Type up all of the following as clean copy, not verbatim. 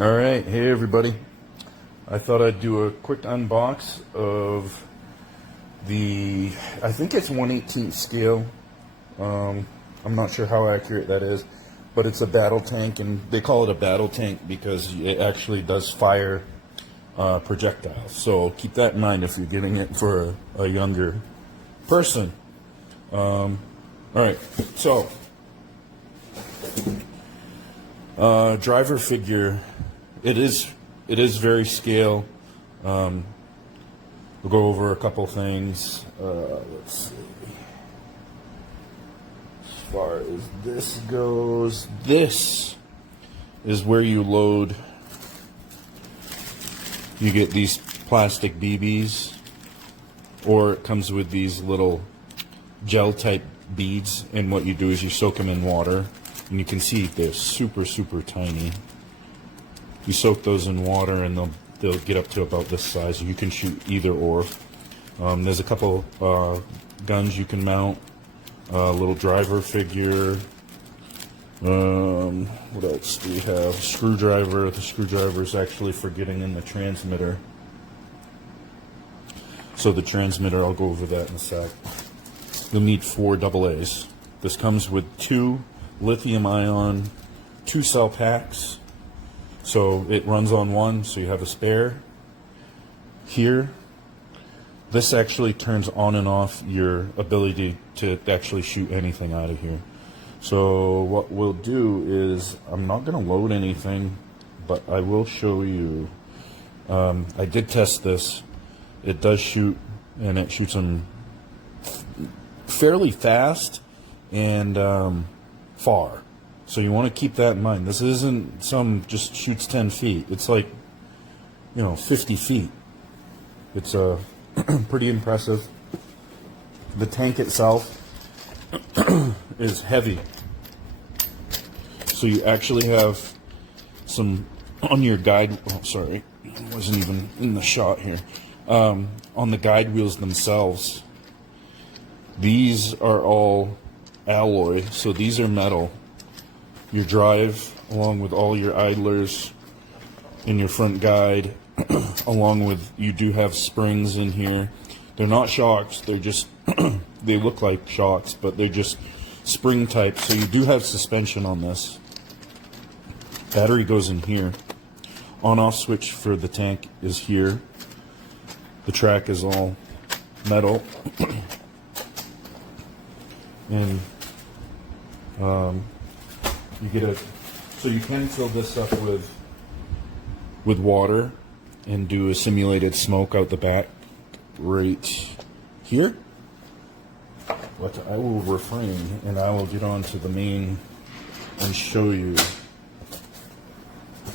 All right, hey everybody. I thought I'd do a quick unbox of the, I think it's 1/18 scale. I'm not sure how accurate that is, but it's a battle tank, and they call it a battle tank because it actually does fire projectiles. So keep that in mind if you're getting it for a younger person. All right, so driver figure. It is very scale. We'll go over a couple things. Let's see. As far as this goes, this is where you load. You get these plastic BBs, or it comes with these little gel type beads, and what you do is you soak them in water, and you can see they're super tiny. You soak those in water and they'll get up to about this size. You can shoot either or. There's a couple guns you can mount, a little driver figure. What else do we have? Screwdriver. The screwdriver is actually for getting in the transmitter. So the transmitter, I'll go over that in a sec. You'll need 4 AA's. This comes with 2 lithium-ion 2-cell packs. So it runs on one, so you have a spare. Here, this actually turns on and off your ability to actually shoot anything out of here. So what we'll do is, I'm not going to load anything, but I will show you. I did test this. It does shoot, and it shoots them fairly fast and far. So you want to keep that in mind. This isn't some just shoots 10 feet. It's like, 50 feet. It's pretty impressive. The tank itself is heavy. So you actually have some on your guide. Oh, sorry, I wasn't even in the shot here. On the guide wheels themselves, these are all alloy. So these are metal. Your drive, along with all your idlers in your front guide, along with, you do have springs in here. They're not shocks, they're just, they look like shocks, but they're just spring type. So you do have suspension on this. Battery goes in here. On-off switch for the tank is here. The track is all metal. And you get so you can fill this up with water and do a simulated smoke out the back right here. But I will refrain, and I will get on to the main and show you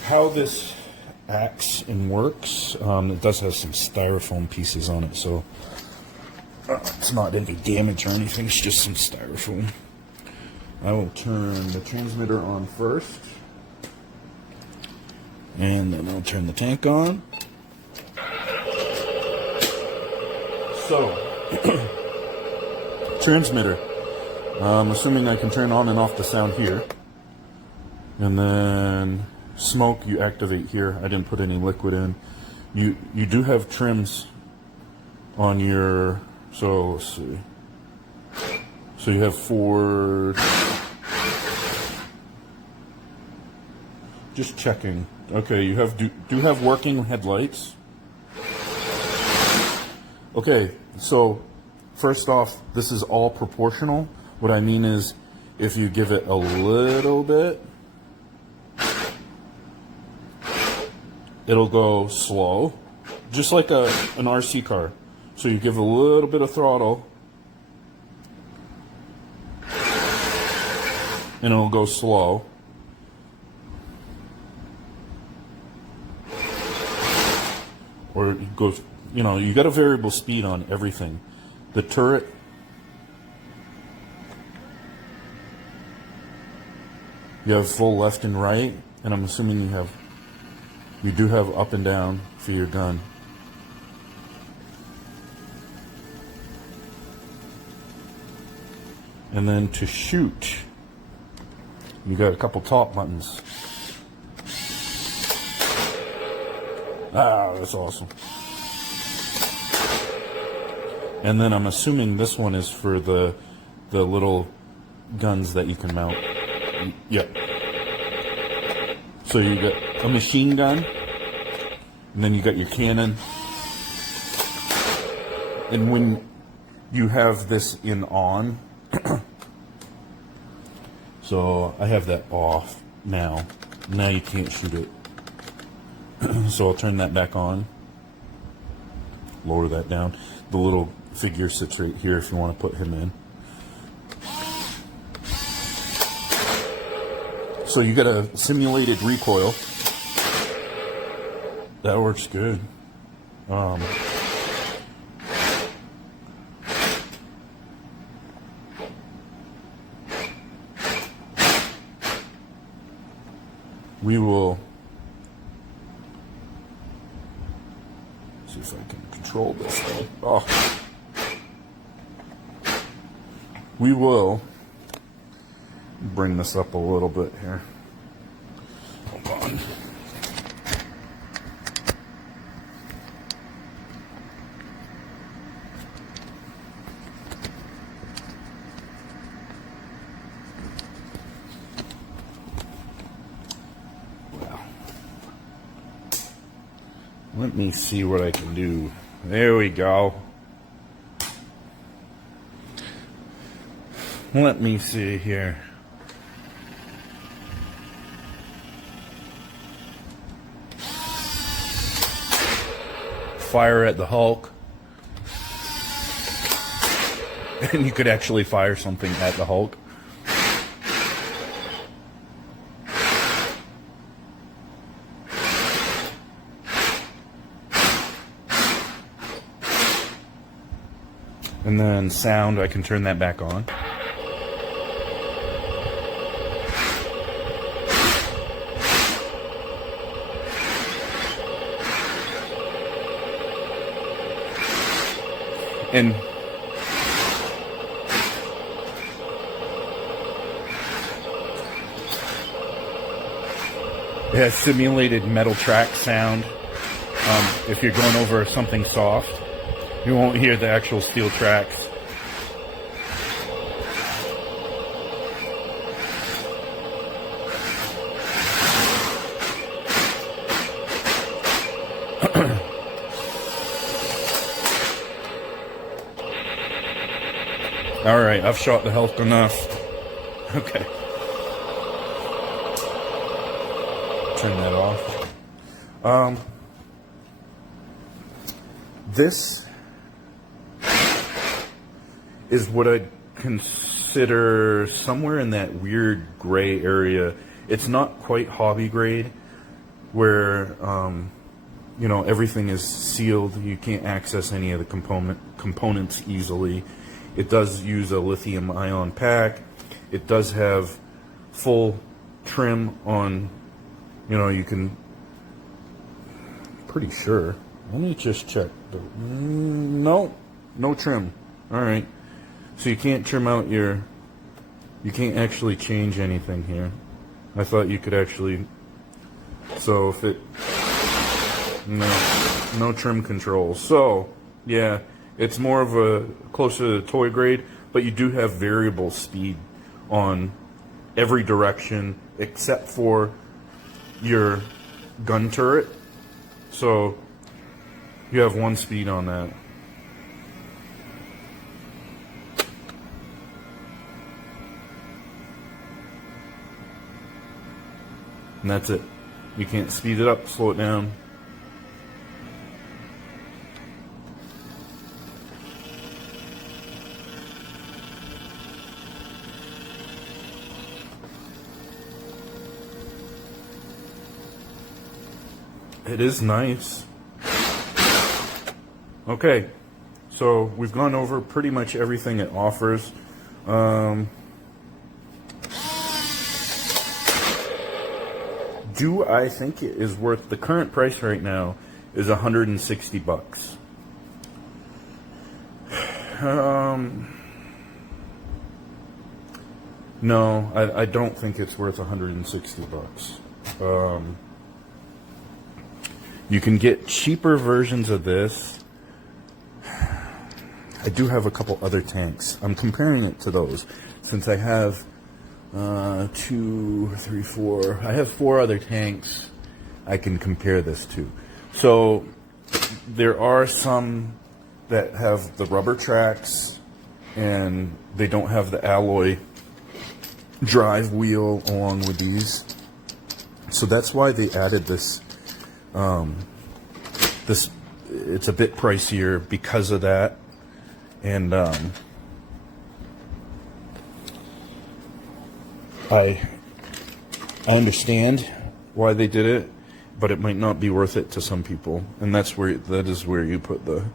how this acts and works. It does have some styrofoam pieces on it, so it's not any damage or anything, it's just some styrofoam. I will turn the transmitter on first, and then I'll turn the tank on. So, transmitter. I'm assuming I can turn on and off the sound here. And then smoke you activate here. I didn't put any liquid in. You do have trims on your, so let's see. So you have 4, just checking. Okay, you have do have working headlights. Okay, so first off, this is all proportional. What I mean is, if you give it a little bit, it'll go slow, just like an RC car. So you give a little bit of throttle, and it'll go slow. Or it goes, you got a variable speed on everything. The turret, you have full left and right, and I'm assuming you do have up and down for your gun. And then to shoot, you got a couple top buttons. Ah, that's awesome. And then I'm assuming this one is for the little guns that you can mount. Yep. So you got a machine gun, and then you got your cannon. And when you have this in on, so I have that off now. Now you can't shoot it. So I'll turn that back on. Lower that down. The little figure sits right here if you want to put him in. So you got a simulated recoil. That works good. We will see if I can control this thing. Oh. We will bring this up a little bit here. Hold on. Let me see what I can do. There we go. Let me see here. Fire at the Hulk. And you could actually fire something at the Hulk. And then sound, I can turn that back on. And it has simulated metal track sound. If you're going over something soft, you won't hear the actual steel tracks. All right, I've shot the Hulk enough. Okay. Turn that off. This is what I'd consider somewhere in that weird gray area. It's not quite hobby grade, where you know, everything is sealed. You can't access any of the components easily. It does use a lithium-ion pack. It does have full trim on. You know, you can. Pretty sure. Let me just check. No, no trim. All right. So you can't trim out your, you can't actually change anything here. I thought you could actually, so if it, no trim controls. So, yeah, it's more of a, closer to toy grade, but you do have variable speed on every direction except for your gun turret. So, you have one speed on that. And that's it. You can't speed it up, slow it down. It is nice. Okay, so we've gone over pretty much everything it offers. Do I think it is worth, the current price right now is $160. No, I don't think it's worth $160. You can get cheaper versions of this. I do have a couple other tanks. I'm comparing it to those since I have 2, 3, 4. I have 4 other tanks I can compare this to. So there are some that have the rubber tracks and they don't have the alloy drive wheel along with these. So that's why they added this. It's a bit pricier because of that. And I understand why they did it, but it might not be worth it to some people. And that is where you put the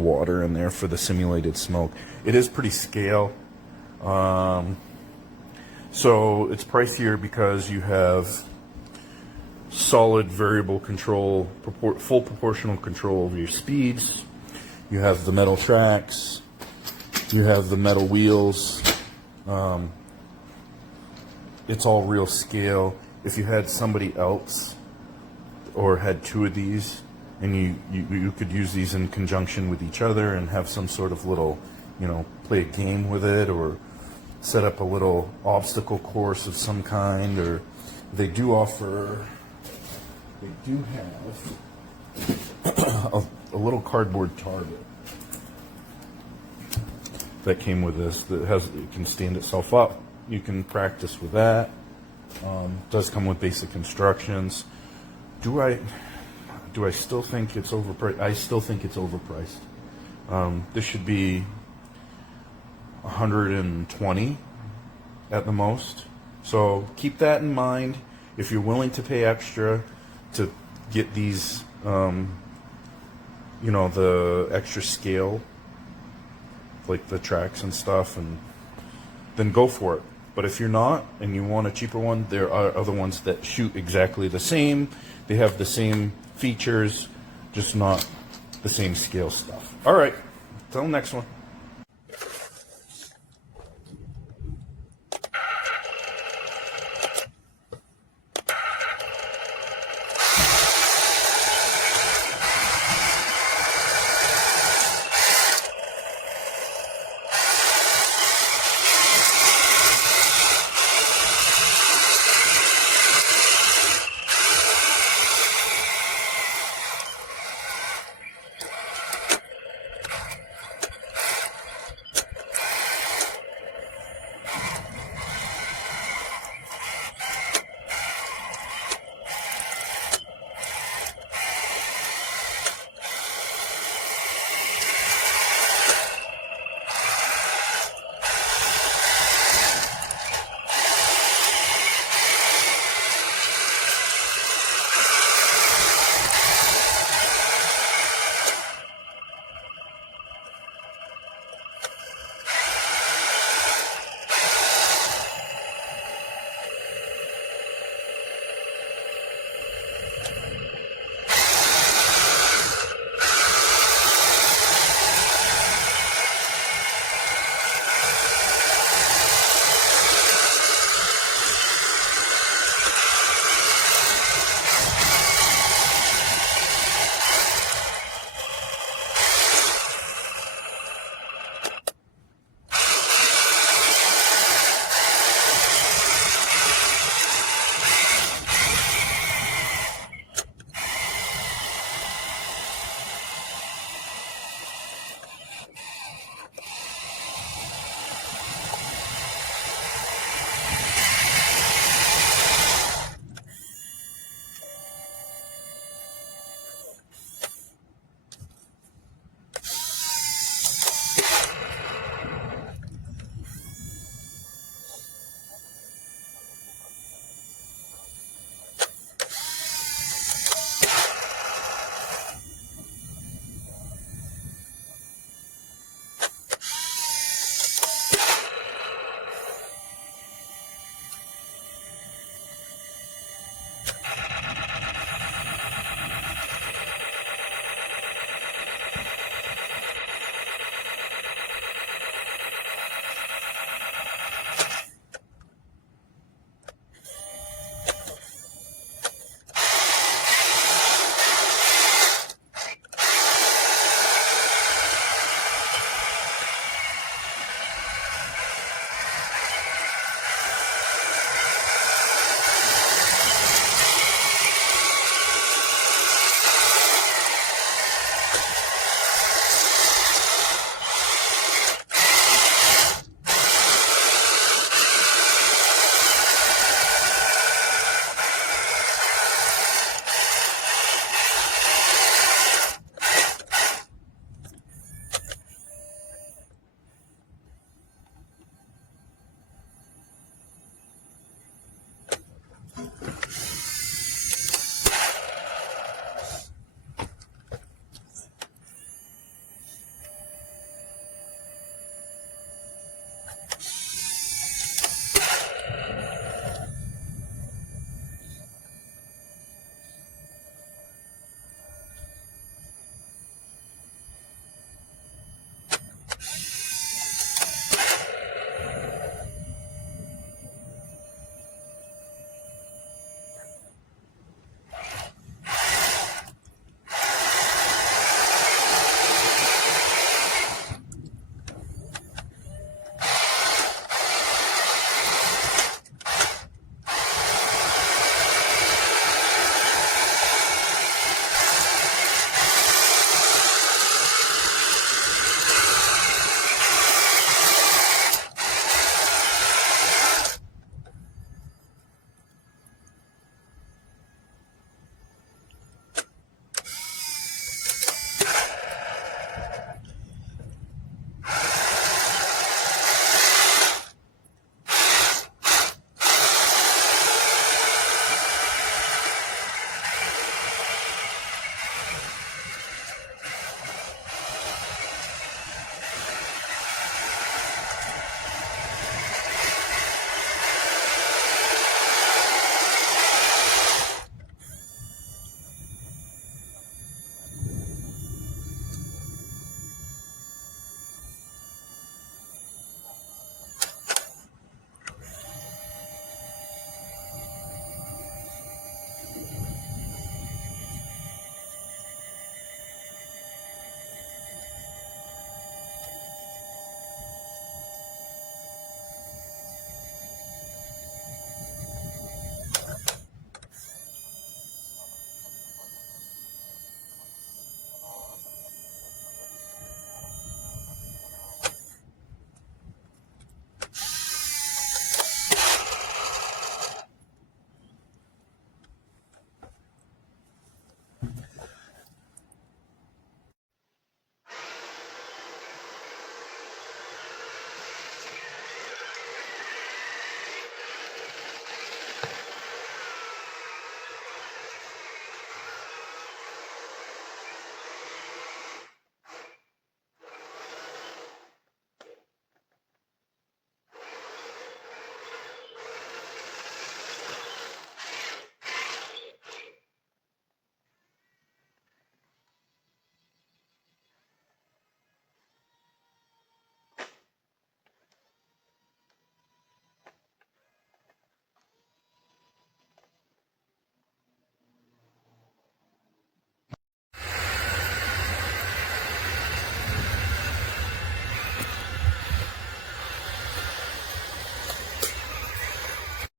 water in there for the simulated smoke. It is pretty scale. So it's pricier because you have solid variable control, full proportional control over your speeds. You have the metal tracks. You have the metal wheels. It's all real scale. If you had somebody else or had 2 of these, and you could use these in conjunction with each other and have some sort of little, play a game with it, or set up a little obstacle course of some kind. Or they do have a little cardboard target that came with this that it can stand itself up. You can practice with that. Does come with basic instructions. Do I still think it's overpriced? I still think it's overpriced. This should be $120 at the most. So keep that in mind. If you're willing to pay extra to get these, the extra scale, like the tracks and stuff, and then go for it. But if you're not and you want a cheaper one, there are other ones that shoot exactly the same. They have the same features, just not the same scale stuff. All right, till next one.